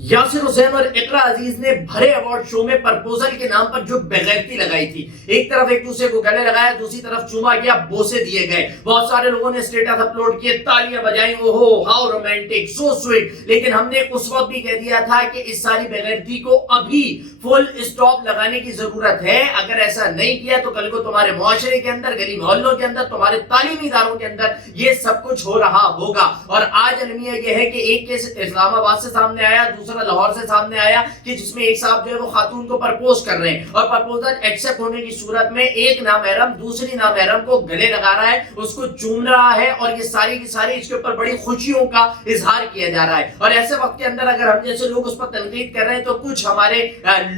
یاسر حسین اور اقرا عزیز نے بھرے ایوارڈ شو میں پرپوزل کے نام پر جو بغیرتی لگائی تھی، ایک طرف ایک دوسرے کو گلے لگایا، دوسری طرف چوما گیا، بوسے دیے گئے، بہت سارے لوگوں نے سٹیٹس اپلوڈ کیے، تالیاں بجائیں، اوہو ہاؤ رومانٹک، سو سویٹ. لیکن ہم نے اس وقت بھی کہہ دیا تھا کہ اس ساری بغیرتی کو ابھی فل اسٹاپ لگانے کی ضرورت ہے. اگر ایسا نہیں کیا تو کل کو تمہارے معاشرے کے اندر، گلی محلوں کے اندر، تمہارے تعلیمی اداروں کے اندر یہ سب کچھ ہو رہا ہوگا. اور آج المیہ یہ ہے کہ ایک کیس اسلام آباد سے سامنے آیا، دوسرا لاہور سے سامنے آیا کہ جس میں ایک صاحب جو ہے وہ خاتون کو پرپوز کر رہے ہیں، اور پرپوزل ایکسپٹ ہونے کی صورت میں ایک نامحرم دوسری نامحرم کو گلے لگا رہا ہے، اس کو چوم رہا ہے، اور یہ ساری کی ساری اس کے اوپر بڑی خوشیوں کا اظہار کیا جا رہا ہے. اور ایسے وقت کے اندر اگر ہم جیسے لوگ اس پر تنقید کر رہے ہیں تو کچھ ہمارے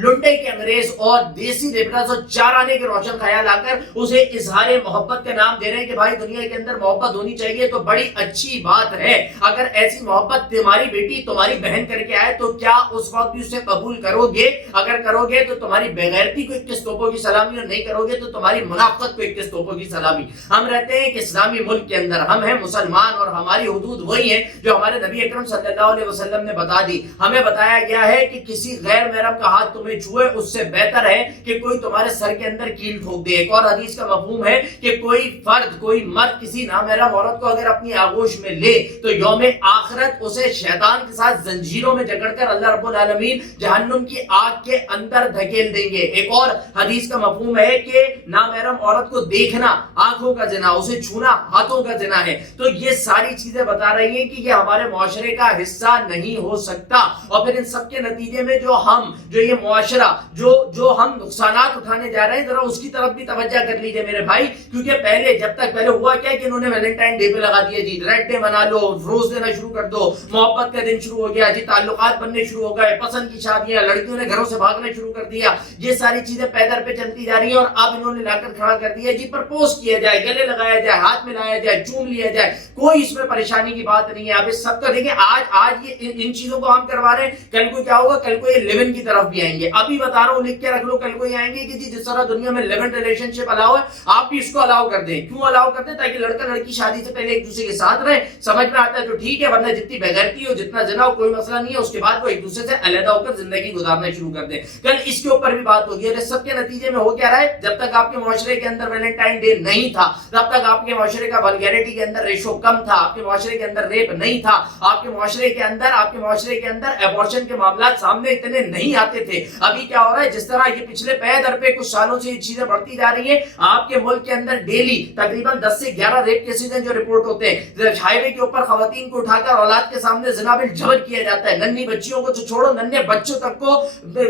لنڈے کے انگریز اور دیسی لیبرلز اور چارانے کے روشن خیال آ کر اسے اظہار محبت کا نام دے رہے ہیں کہ بھائی دنیا کے اندر محبت ہونی چاہیے تو بڑی اچھی بات ہے. اگر ایسی محبت تمہاری بیٹی تمہاری بہن کر کے آئے تو کیا اس وقت بھی اسے قبول کرو گے؟ اگر کرو گے تو تمہاری بغیرتی کو 21 توپوں کی سلامی، اور نہیں کرو گے تو تمہاری منافقت کو 21 توپوں کی سلامی. ہم رہتے ہیں ایک اسلامی ملک کے اندر، ہم ہیں مسلمان، اور ہماری حدود وہی ہیں جو ہمارے نبی اکرم صلی اللہ علیہ وسلم نے بتا دی. ہمیں بتایا گیا ہے کہ کسی غیر محرم کا ہاتھ تمہیں چھوئے اس سے بہتر ہے کہ کوئی تمہارے سر کے اندر کیل ٹھوک دے. ایک اور حدیث کا مفہوم ہے کہ کوئی فرد، کوئی مرد کسی نامحرم عورت کو اگر اپنی آغوش میں لے تو یوم آخرت اسے شیطان کے ساتھ زنجیروں میں جکڑ کر اللہ رب العالمین جہنم کی آگ کے اندر دھکیل دیں گے. ایک اور حدیث کا مفہوم ہے کہ نامحرم عورت کو دیکھنا آنکھوں کا زنا، اسے چھونا ہاتھوں کا زنا ہے. تو یہ ساری چیزیں بتا رہی ہیں کہ یہ ہمارے معاشرے کا حصہ نہیں ہو سکتا. اور پھر ان سب کے نتیجے میں جو یہ معاشرہ جو ہم نقصانات اٹھانے جا رہے ہیں، ذرا اس کی طرف بھی توجہ کر لیجئے میرے بھائی. کیونکہ پہلے ہوا کیا کہ انہوں نے ویلنٹائن ڈے پہ لگا دیا جی ریڈ ڈے منا لو، روز دینا شروع کر دو، محبت کا دن شروع ہو گیا جی، تعلقات بننے شروع ہو گئے، پسند کی شادیاں، لڑکیوں نے گھروں سے بھاگنا شروع کر دیا. یہ ساری چیزیں پیدر پہ چلتی جا رہی ہیں، اور اب انہوں نے لا کر کھڑا کر دیا جی پرپوز کیا جائے، گلے لگایا جائے، ہاتھ ملایا جائے، چوم لیا جائے. کوئی اس میں پریشانی کی بات نہیں ہے. آپ اس سب کا دیکھیں، آج یہ ان چیزوں کو ہم کروا رہے ہیں، کل کو کیا ہوگا؟ کل کو یہ لیون کی طرف بھی آئیں گے. ابھی بتا رہا ہوں، لکھ کے رکھ لو، کل کو یہ آئیں گے کہ جی جس طرح دنیا میں لیون ریلیشن شپ الاؤ ہے، آپ بھی اس کو الاؤ کر دیں. کیوں الاؤ کر دیں؟ تاکہ لڑکا لڑکی شادی سے پہلے ایک دوسرے کے ساتھ رہے. سمجھ میں آتا ہے تو ٹھیک ہے، ورنہ جتنی بغیرتی ہو، جتنا زنا ہو، کوئی مسئلہ نہیں ہے. اس کے بعد وہ ایک دوسرے سے علیحدہ ہو کر زندگی گزارنا شروع کر دیں. کل اس کے اوپر بھی بات ہوگی. اور اس سب کے نتیجے میں ہو کیا رہا ہے؟ جب تک آپ کے معاشرے کے اندر ویلنٹائن ڈے نہیں تھا، تب تک آپ کے معاشرے کا ولگیرٹی کے اندر ریشو کم تھا، آپ کے معاشرے کے اندر ریپ نہیں تھا، آپ کے معاشرے کے اندر ایبورشن کے معاملات سامنے اتنے نہیں آتے تھے. ابھی کیا ہو رہا ہے؟ جس طرح یہ پچھلے پے در پہ کچھ سالوں سے یہ چیزیں بڑھتی جا رہی ہیں، آپ کے ملک کے اندر ڈیلی تقریباً 10 سے 11 ریپ کیسز ہیں جو رپورٹ ہوتے ہیں. ہائی وے کے اوپر خواتین کو اٹھا کر اولاد کے سامنے زنا بالجبر کیا جاتا ہے. ننھی بچیوں کو چھوڑو، ننھے بچوں تک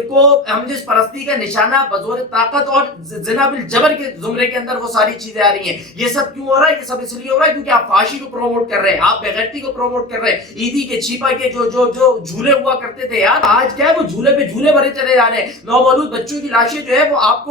کو ہم جس پرستی کا نشانہ بزور طاقت اور زنا بالجبر کے زمرے کے اندر وہ ساری چیزیں آ رہی ہیں. یہ سب کیوں ہو رہا ہے؟ یہ سب اس لیے ہو رہا ہے کیونکہ آپ فحاشی کو پروموٹ کر رہے ہیں، آپ بغیرتی کو پروموٹ کر رہے ہیں. عیدی کے چھیپا کے جو جھولے ہوا کرتے تھے یار، آج کیا ہے وہ جھولے پہ جھولے بھرے چلے جا رہے ہیں. نومولود بچوں کی لاشیں جو ہے وہ آپ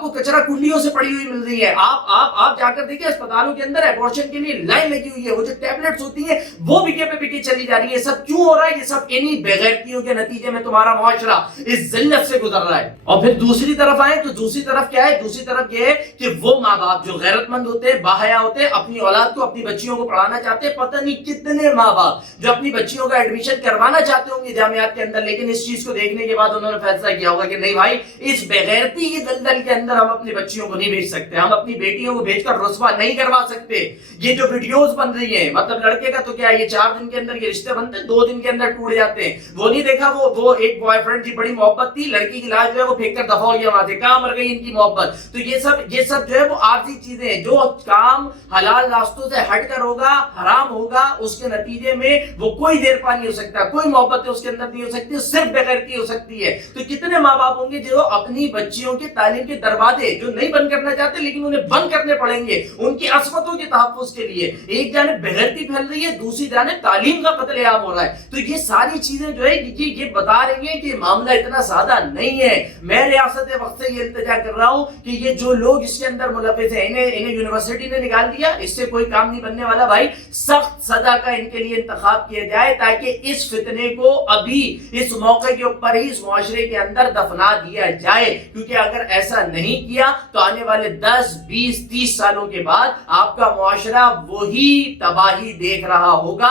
کو کچرا کنڈیوں سے پڑی ہوئی مل رہی ہے. آپ جا کر دیکھیں اسپتالوں کے اندر ایبورشن کے لیے لائن لگی ہوئی ہے. وہ جو ٹیبلٹس ہوتی ہیں وہ بکے پہ بکے چلی جا رہی ہے. سب کیوں ہو رہا ہے؟ یہ سب انہی بغیرتیوں کے نتیجے میں تمہارا معاشرہ اس ذلت سے گزر رہا ہے. اور پھر دوسری طرف آئیں تو دوسری طرف کیا ہے؟ دوسری طرف یہ ہے کہ وہ ماں باپ جو غیرت مند ہوتے ہیں، باحیا ہوتے ہیں، اپنی اولاد کو، اپنی بچیوں کو پڑھانا چاہتے ہیں. پتہ نہیں کتنے ماں باپ جو اپنی بچیوں کا ایڈمیشن کروانا چاہتے ہوں گے جامعات کے اندر، لیکن اس چیز کو دیکھنے کے بعد انہوں نے فیصلہ کیا ہوگا کہ نہیں بھائی، اس بغیرتی کی دلدل کے اندر ہم اپنی بچیوں کو نہیں بھیج سکتے، ہم اپنی بیٹیوں کو بھیج کر رسوا نہیں کروا سکتے. یہ جو ویڈیوز بن رہی ہیں، مطلب لڑکے کا تو کیا یہ 4 دن کے اندر یہ رشتے بنتے ہیں، 2 دن کے اندر ٹوٹ جاتے ہیں. وہ نہیں دیکھا وہ ایک بوائے فرینڈ کی بڑی محبت تھی، لڑکی کی لاش جو ہے وہ پھینک کر دفع ہو گیا وہاں سے، کہاں مر گئی ان کی محبت. تو یہ سب جو ہے وہ عارضی چیزیں ہیں. جو کام حلال راستوں سے ہٹ کر ہوگا، حرام ہوگا، اس کے نتیجے میں وہ کوئی دیر پا نہیں ہو سکتا، کوئی محبت اس کے اندر نہیں ہو سکتی، صرف بغیرتی ہو سکتی ہے. تو کتنے ماں باپ ہوں گے جو اپنی بچیوں کے تعلیم کے دروازے جو نہیں بند کرنا چاہتے لیکن انہیں بند کرنے پڑیں گے ان کی عصمتوں کے تحفظ کے لیے. ایک جانب بغیرتی پھیل رہی ہے، دوسری جانب تعلیم کا قتل عام ہو رہا ہے. تو یہ ساری چیزیں جو ہے یہ بتا رہی ہیں کہ معاملہ اتنا سادہ نہیں ہے. میں ریاست وقت سے یہ التجا کر رہا ہوں کہ یہ جو لوگ اس کے اندر ملوث ہیں، انہیں یونیورسٹی نے نکال دیا، اس سے کوئی کام نہیں بننے والا بھائی. سخت سزا کا ان کے لیے انتخاب کیا جائے تاکہ اس فتنے کو ابھی اس موقع کے اوپر ہی اس معاشرے کے اندر دفنا دیا جائے. کیونکہ اگر ایسا نہیں کیا تو آنے والے 10 20 30 سالوں کے بعد آپ کا معاشرہ وہی تباہی دیکھ رہا ہوگا